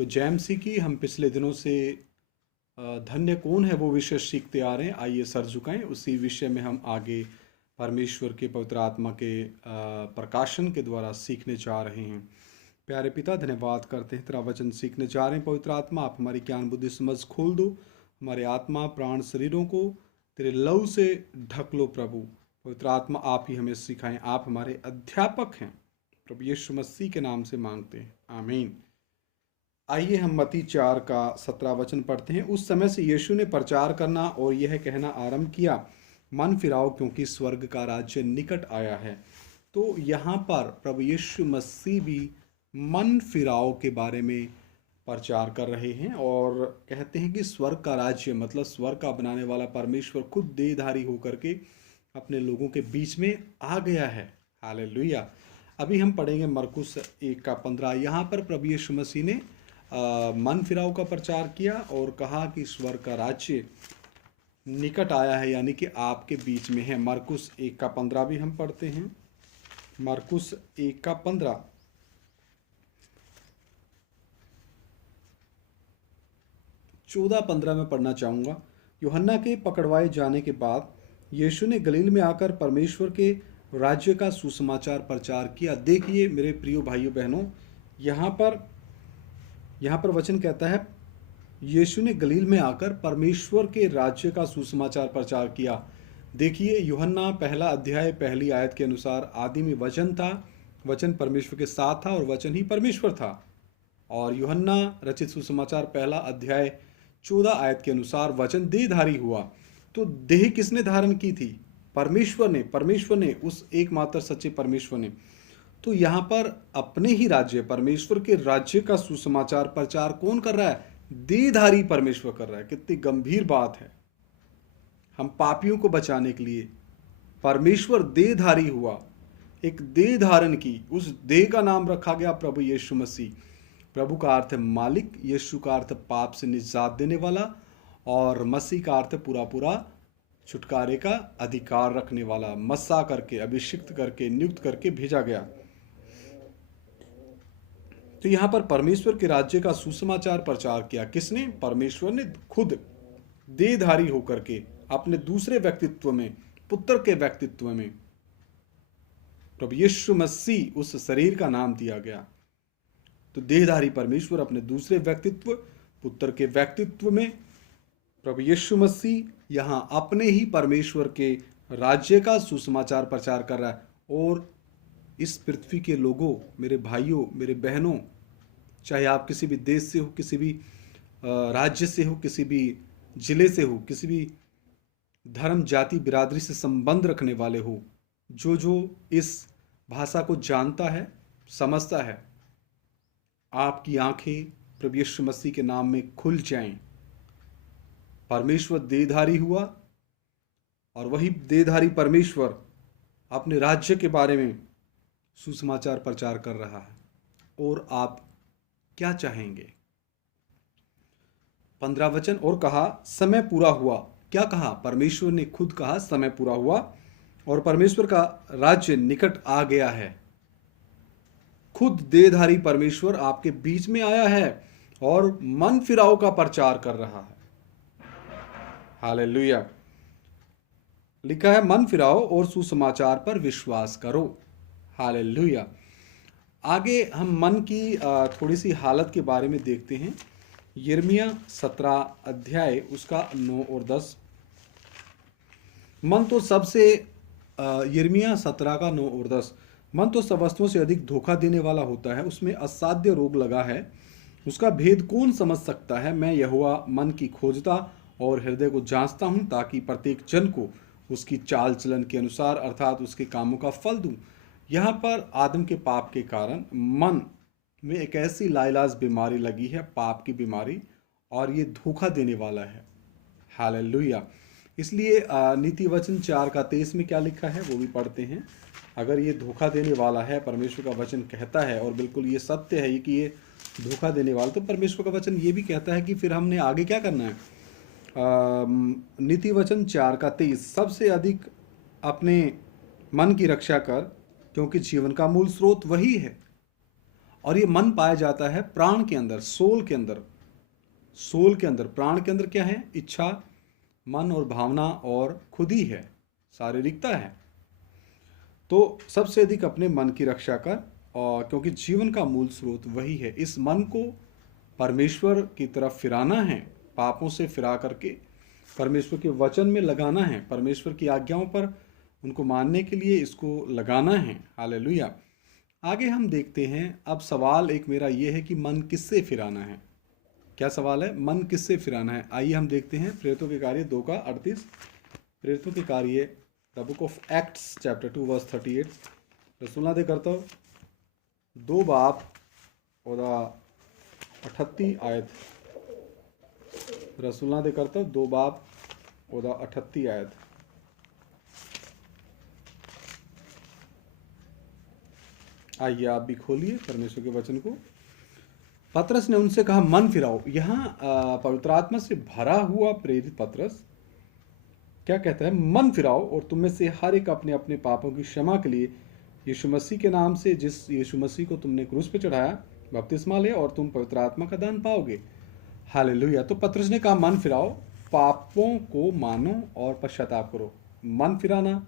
तो जेएमसी की हम पिछले दिनों से धन्य कौन है वो विषय सीखते आ रहे हैं। आइए सर झुकाएं, उसी विषय में हम आगे परमेश्वर के पवित्र आत्मा के प्रकाशन के द्वारा सीखने जा रहे हैं। प्यारे पिता, धन्यवाद करते हैं, तेरा वचन सीखने जा रहे हैं। पवित्र आत्मा, आप हमारी ज्ञान बुद्धि समझ खोल दो, हमारे आत्मा प्राण शरीरों को तेरे लहू से ढक लो प्रभु। पवित्र आत्मा, आप ही हमें सिखाएं, आप हमारे अध्यापक हैं। प्रभु यीशु मसीह के नाम से मांगते हैं, आमीन। आइए हम मत्ती 4 का 17 वचन पढ़ते हैं। उस समय से यीशु ने प्रचार करना और यह कहना आरंभ किया, मन फिराओ क्योंकि स्वर्ग का राज्य निकट आया है। तो यहाँ पर प्रभु यीशु मसीह भी मन फिराओ के बारे में प्रचार कर रहे हैं और कहते हैं कि स्वर्ग का राज्य मतलब स्वर्ग का बनाने वाला परमेश्वर खुद देहधारी होकर के अपने लोगों के बीच में आ गया है। हालेलुया। अभी हम पढ़ेंगे मरकुस 1 का 15। यहाँ पर प्रभु यीशु मसीह ने मन फिराव का प्रचार किया और कहा कि स्वर्ग का राज्य निकट आया है, यानी कि आपके बीच में है। मरकुस 1 का 15 भी हम पढ़ते हैं। मरकुस 1 का 15, 14-15 में पढ़ना चाहूँगा। यूहन्ना के पकड़वाए जाने के बाद यीशु ने गलील में आकर परमेश्वर के राज्य का सुसमाचार प्रचार किया। देखिए मेरे प्रिय भाइयों बहनों, यहाँ पर वचन कहता है यीशु ने गलील में आकर परमेश्वर के राज्य का सुसमाचार प्रचार किया। देखिए यूहन्ना 1 अध्याय 1 आयत के अनुसार आदि में वचन था, वचन परमेश्वर के साथ था और वचन ही परमेश्वर था। और यूहन्ना रचित सुसमाचार 1 अध्याय 14 आयत के अनुसार वचन देहधारी हुआ। तो देह किसने धारण की थी? परमेश्वर ने, उस एकमात्र सच्चे परमेश्वर ने। तो यहाँ पर अपने ही राज्य, परमेश्वर के राज्य का सुसमाचार प्रचार कौन कर रहा है? देहधारी परमेश्वर कर रहा है। कितनी गंभीर बात है। हम पापियों को बचाने के लिए परमेश्वर देहधारी हुआ, एक देह धारण की। उस देह का नाम रखा गया प्रभु यीशु मसीह। प्रभु का अर्थ है मालिक, यीशु का अर्थ पाप से निजात देने वाला और मसीह का अर्थ पूरा पूरा छुटकारे का अधिकार रखने वाला। मस्सा करके, अभिषिक्त करके, नियुक्त करके भेजा गया। तो यहाँ पर परमेश्वर के राज्य का सुसमाचार प्रचार किया किसने? परमेश्वर ने खुद देहधारी होकर के अपने दूसरे व्यक्तित्व में, पुत्र के व्यक्तित्व में। प्रभु यीशु मसीह उस शरीर का नाम दिया गया। तो देहधारी परमेश्वर अपने दूसरे व्यक्तित्व, पुत्र के व्यक्तित्व में प्रभु यीशु मसीह यहाँ अपने ही परमेश्वर के राज्य का सुसमाचार प्रचार कर रहा है। और इस पृथ्वी के लोगों, मेरे भाइयों, मेरे बहनों, चाहे आप किसी भी देश से हो, किसी भी राज्य से हो, किसी भी जिले से हो, किसी भी धर्म जाति बिरादरी से संबंध रखने वाले हो, जो इस भाषा को जानता है, समझता है, आपकी आंखें प्रभु यीशु मसीह के नाम में खुल जाएं। परमेश्वर देहधारी हुआ और वही देहधारी परमेश्वर अपने राज्य के बारे में सुसमाचार प्रचार कर रहा है। और आप क्या चाहेंगे? 15 वचन और कहा, समय पूरा हुआ। क्या कहा? परमेश्वर ने खुद कहा समय पूरा हुआ और परमेश्वर का राज्य निकट आ गया है। खुद देहधारी परमेश्वर आपके बीच में आया है और मन फिराव का प्रचार कर रहा है। हालेलुया। लिखा है मन फिराओ और सुसमाचार पर विश्वास करो। हालेलुया। आगे हम मन की थोड़ी सी हालत के बारे में देखते हैं। यिर्मयाह 17 अध्याय उसका 9 और 10। मन तो सबसे यिर्मयाह 17 का 9 और 10। मन तो सब वस्तुओं से अधिक धोखा देने वाला होता है, उसमें असाध्य रोग लगा है, उसका भेद कौन समझ सकता है? मैं यहोवा मन की खोजता और हृदय को जांचता हूँ, ताकि प्रत्येक जन को उसकी चाल चलन के अनुसार अर्थात उसके कामों का फल दूं। यहाँ पर आदम के पाप के कारण मन में एक ऐसी लाइलाज बीमारी लगी है, पाप की बीमारी, और ये धोखा देने वाला है। हालेलुया। इसलिए नीति वचन 4 का 23 में क्या लिखा है वो भी पढ़ते हैं। अगर ये धोखा देने वाला है, परमेश्वर का वचन कहता है और बिल्कुल ये सत्य है कि ये धोखा देने वाला, तो परमेश्वर का वचन ये भी कहता है कि फिर हमने आगे क्या करना है। नीति वचन 4 का 23, सबसे अधिक अपने मन की रक्षा कर, क्योंकि जीवन का मूल स्रोत वही है। और ये मन पाया जाता है प्राण के अंदर, सोल के अंदर। सोल के अंदर, प्राण के अंदर क्या है? इच्छा, मन और भावना और खुद ही है, शारीरिकता है। तो सबसे अधिक अपने मन की रक्षा कर, और क्योंकि जीवन का मूल स्रोत वही है। इस मन को परमेश्वर की तरफ फिराना है, पापों से फिरा करके परमेश्वर के वचन में लगाना है, परमेश्वर की आज्ञाओं पर उनको मानने के लिए इसको लगाना है। हालेलुया। आगे हम देखते हैं। अब सवाल एक मेरा ये है कि मन किससे फिराना है? क्या सवाल है? मन किससे फिराना है? आइए हम देखते हैं प्रेरितों के कार्य 2:38। प्रेरितों के कार्य the book of Acts chapter 2 verse 38। रसूलना दे करता हूँ 2 बाब और 38 आयत। रसूलना दे करता हूँ 2 बाब और 38 आयत। आइए आप भी खोलिए परमेश्वर के वचन को। पतरस ने उनसे कहा मन फिराओ। यहाँ पवित्र आत्मा से भरा हुआ प्रेरित पतरस क्या कहता है? मन फिराओ और तुम में से हर एक अपने अपने पापों की क्षमा के लिए यीशु मसीह के नाम से, जिस यीशु मसीह को तुमने क्रूस पे चढ़ाया, बपतिस्मा ले और तुम पवित्र आत्मा का दान पाओगे। हालेलुया। तो पतरस ने कहा मन फिराओ, पापों को मानो और पश्चाताप करो। मन फिराना,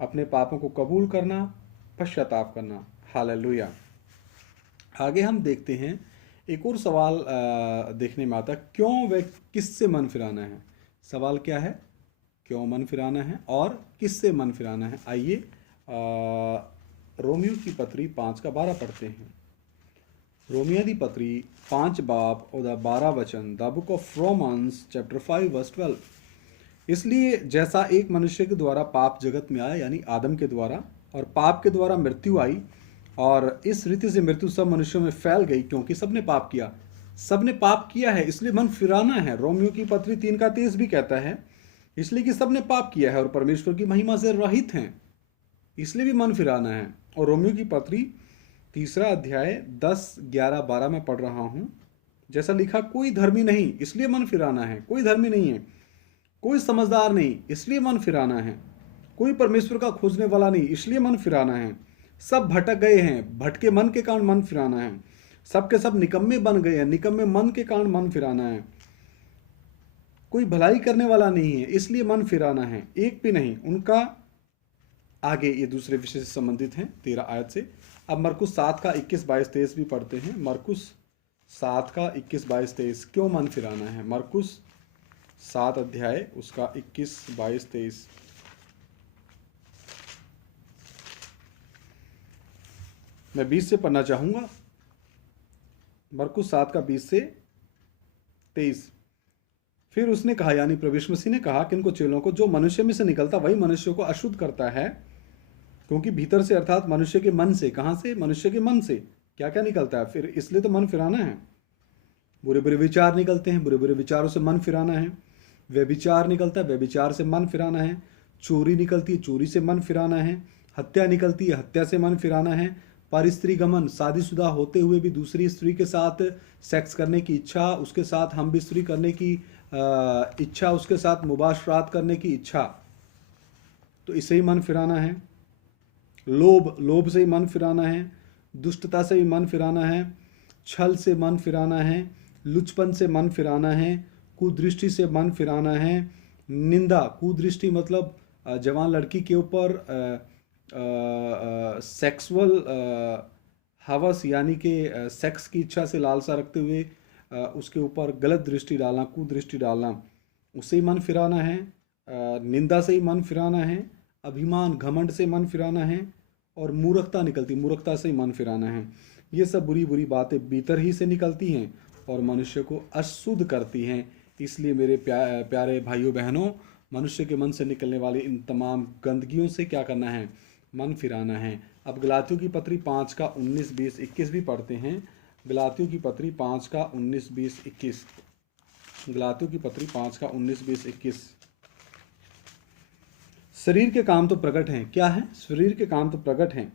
अपने पापों को कबूल करना, पश्चाताप करना। हालेलुया। आगे हम देखते हैं एक और सवाल देखने में आता, क्यों व किससे मन फिराना है? सवाल क्या है? क्यों मन फिराना है और किससे मन फिराना है? आइए रोमियो की पत्री 5:12 पढ़ते हैं। रोमियो की पत्री 5 बाब और 12 वचन, the book of Romans chapter 5 verse 12। इसलिए जैसा एक मनुष्य के द्वारा पाप जगत में आया, यानी आदम के द्वारा, और पाप के द्वारा मृत्यु आई, और इस रीति से मृत्यु सब मनुष्यों में फैल गई, क्योंकि सबने पाप किया। सबने पाप किया है, इसलिए मन फिराना है। रोमियो की पत्री 3:23 भी कहता है, इसलिए कि सबने पाप किया है और परमेश्वर की महिमा से रहित हैं, इसलिए भी मन फिराना है। और रोमियो की पत्री 3 अध्याय 10, 11, 12 में पढ़ रहा हूं। जैसा लिखा, कोई धर्मी नहीं इसलिए मन फिराना है, कोई धर्मी नहीं है, कोई समझदार नहीं इसलिए मन फिराना है, कोई परमेश्वर का खोजने वाला नहीं इसलिए मन फिराना है। सब भटक गए हैं, भटके मन के कारण मन फिराना है। सब के सब निकम्मे बन गए हैं, निकम्मे मन के कारण मन फिराना है। कोई भलाई करने वाला नहीं है इसलिए मन फिराना है, एक भी नहीं। उनका आगे ये दूसरे विषय से संबंधित हैं 13 आयत से। अब मरकुस 7 का 21, 22, 23 भी पढ़ते हैं। मरकुस 7 का 21, 22, 23 क्यों मन फिराना है? मरकुस 7 अध्याय उसका 21, 22, 23। मैं 20 से पढ़ना चाहूंगा। मरकुस 7 का 20 से 23। फिर उसने कहा, यानी प्रभु यीशु मसीह ने कहा कि इनको चेलों को, जो मनुष्य में से निकलता वही मनुष्य को अशुद्ध करता है, क्योंकि भीतर से अर्थात मनुष्य के मन से। कहाँ से? मनुष्य के मन से क्या क्या निकलता है? फिर इसलिए तो मन फिराना है। बुरे बुरे विचार निकलते हैं, बुरे बुरे विचारों से मन फिराना है। व्यभिचार निकलता है, व्यभिचार से मन फिराना है। चोरी निकलती है, चोरी से मन फिराना है। हत्या निकलती है, हत्या से मन फिराना है। परस्त्री गमन, शादीशुदा होते हुए भी दूसरी स्त्री के साथ सेक्स करने की इच्छा, उसके साथ हम बिस्तरी करने की इच्छा, उसके साथ मुबाशरात करने की इच्छा, तो इसे ही मन फिराना है। लोभ, लोभ से ही मन फिराना है। दुष्टता से भी मन फिराना है। छल से मन फिराना है। लुचपन से मन फिराना है। कुदृष्टि से मन फिराना है। निंदा, कुदृष्टि मतलब जवान लड़की के ऊपर सेक्सुअल हवस, यानी कि सेक्स की इच्छा से लालसा रखते हुए उसके ऊपर गलत दृष्टि डालना, कुदृष्टि डालना, उससे ही मन फिराना है। निंदा से ही मन फिराना है। अभिमान, घमंड से मन फिराना है। और मूर्खता निकलती, मूर्खता से ही मन फिराना है। ये सब बुरी बुरी बातें भीतर ही से निकलती हैं और मनुष्य को अशुद्ध करती हैं। इसलिए मेरे प्यारे भाइयों बहनों, मनुष्य के मन से निकलने वाली इन तमाम गंदगियों से क्या करना है? मन फिराना है। अब गलातियों की पत्री 5 का 19, 20, 21 भी पढ़ते हैं। गलातियों की पत्री 5 का 19, 20, 21। गलातियों की पत्री 5 का 19, 20, 21। शरीर के काम तो प्रकट हैं। क्या है? शरीर के काम तो प्रकट हैं,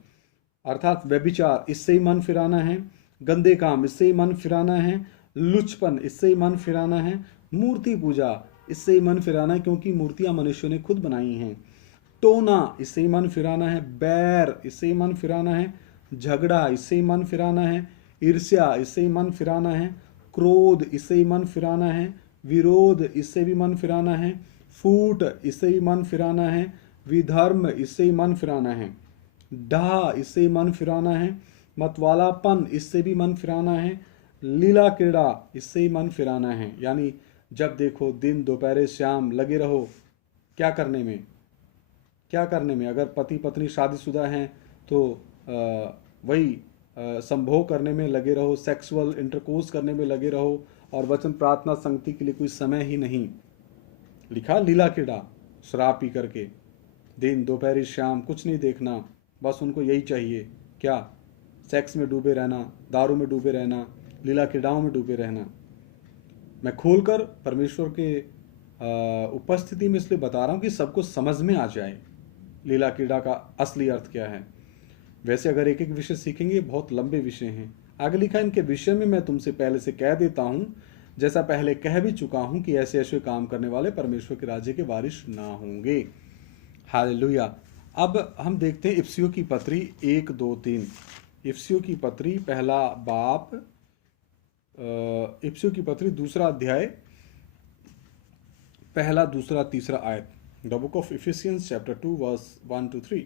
अर्थात व्यभिचार, इससे ही मन फिराना है। गंदे काम, इससे ही मन फिराना है। लुचपन, इससे ही मन फिराना है। मूर्ति पूजा, इससे ही मन फिराना है, क्योंकि मूर्तियां मनुष्यों ने खुद बनाई हैं। टोना, इससे ही मन फिराना है। बैर, इससे ही मन फिराना है। झगड़ा, इससे ही मन फिराना है। ईर्ष्या, इससे ही मन फिराना है। क्रोध, इससे ही मन फिराना है। विरोध, इससे भी मन फिराना है। फूट, इससे ही मन फिराना है। विधर्म, इससे ही मन फिराना है। डाह, इससे ही मन फिराना है। मतवालापन, इससे भी मन फिराना है। लीला क्रीड़ा, इससे ही मन फिराना है। यानी जब देखो दिन दोपहर शाम लगे रहो क्या करने में, क्या करने में। अगर पति पत्नी शादीशुदा हैं तो वही संभोग करने में लगे रहो, सेक्सुअल इंटरकोर्स करने में लगे रहो, और वचन प्रार्थना संगति के लिए कोई समय ही नहीं। लिखा लीला क्रीड़ा, शराब पी करके दिन दोपहर शाम कुछ नहीं देखना, बस उनको यही चाहिए क्या, सेक्स में डूबे रहना, दारू में डूबे रहना, लीला क्रीड़ाओं में डूबे रहना। मैं खोलकर परमेश्वर के उपस्थिति में इसलिए बता रहा हूँ कि सबको समझ में आ जाए लीला क्रीड़ा का असली अर्थ क्या है। वैसे अगर एक एक विषय सीखेंगे, बहुत लंबे विषय हैं। आगे लिखा, इनके विषय में मैं तुमसे पहले से कह देता हूँ, जैसा पहले कह भी चुका हूँ, कि ऐसे ऐसे काम करने वाले परमेश्वर के राज्य के वारिस ना होंगे। हालेलुया। अब हम देखते हैं इफिसियों की पत्री 1, 2, 3। इफिसियों की पत्री पहला बाप, इफिसियों की पत्री दूसरा अध्याय, पहला, दूसरा, तीसरा आयत। The book of Ephesians chapter 2 verse 1 to 3।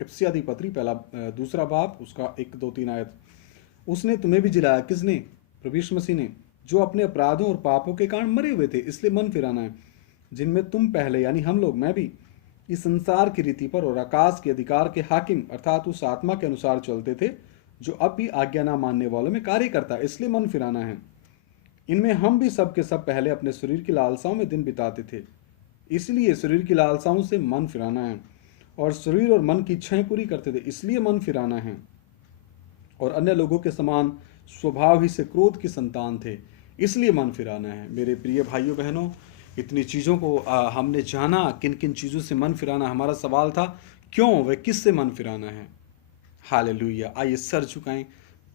इफिसियों की पत्री पहला दूसरा बाप, उसका 1, 2, 3 आयत। उसने तुम्हें भी जिलाया, किसने? प्रभु यीशु मसीह ने, जो अपने अपराधों और पापों के कारण मरे हुए थे, इसलिए मन फिराना है, जिनमें तुम पहले, यानी हम लोग, मैं भी, इस संसार की रीति पर और आकाश के अधिकार के हाकिम अर्थात उस आत्मा के अनुसार चलते थे, जो अब भी आज्ञा ना मानने वालों में कार्य करता है, इसलिए मन फिराना है। इनमें हम भी सब के सब पहले अपने शरीर की लालसाओं में दिन बिताते थे, इसलिए शरीर की लालसाओं से मन फिराना है, और शरीर और मन की इच्छाएं पूरी करते थे, इसलिए मन फिराना है। और अन्य लोगों के समान स्वभाव ही से क्रोध की संतान थे, इसलिए मन फिराना है। मेरे प्रिय भाइयों बहनों, इतनी चीज़ों को हमने जाना, किन किन चीज़ों से मन फिराना। हमारा सवाल था क्यों, वह किस से मन फिराना है। हालेलुया। आइए सर झुकाएं,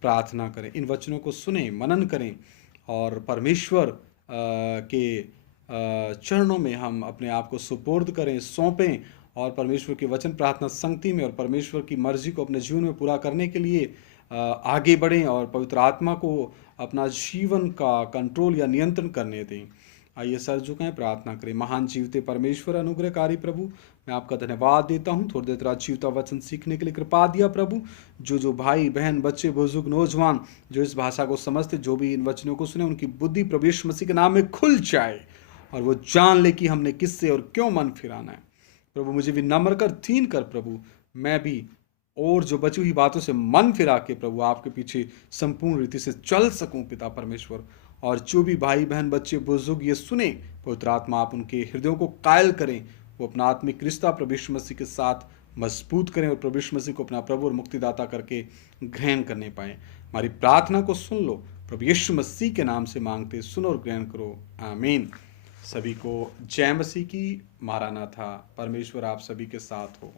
प्रार्थना करें, इन वचनों को सुने, मनन करें, और परमेश्वर के चरणों में हम अपने आप को सुपुर्द करें, सौंपें, और परमेश्वर के वचन प्रार्थना संगति में और परमेश्वर की मर्जी को अपने जीवन में पूरा करने के लिए आगे बढ़ें, और पवित्र आत्मा को अपना जीवन का कंट्रोल या नियंत्रण करने दें। आइए सर झुकाएं, प्रार्थना करें। महान जीवते परमेश्वर, अनुग्रहकारी प्रभु, मैं आपका धन्यवाद देता हूँ, थोड़ी देर तेरा जीवता वचन सीखने के लिए कृपा दिया प्रभु। जो भाई बहन, बच्चे, बुजुर्ग, नौजवान जो इस भाषा को समझते, जो भी इन वचनों को सुने, उनकी बुद्धि प्रभु यीशु मसीह के नाम में खुल जाए, और वो जान ले कि हमने किससे और क्यों मन फिराना है। प्रभु मुझे भी नम्र कर, दीन कर प्रभु, मैं भी और जो बची हुई बातों से मन फिरा के प्रभु आपके पीछे संपूर्ण रीति से चल सकूं पिता परमेश्वर। और जो भी भाई बहन, बच्चे, बुजुर्ग ये सुने, पवित्र आत्मा आप उनके हृदयों को कायल करें, वो अपना आत्मिक रिश्ता प्रभु यीशु मसीह के साथ मजबूत करें, और प्रभु यीशु मसीह को अपना प्रभु और मुक्तिदाता करके ग्रहण करने पाए। हमारी प्रार्थना को सुन लो, प्रभु यीशु मसीह के नाम से मांगते, सुनो और ग्रहण करो, आमीन। सभी को जय मसीह की। मारानाथा। परमेश्वर आप सभी के साथ हो।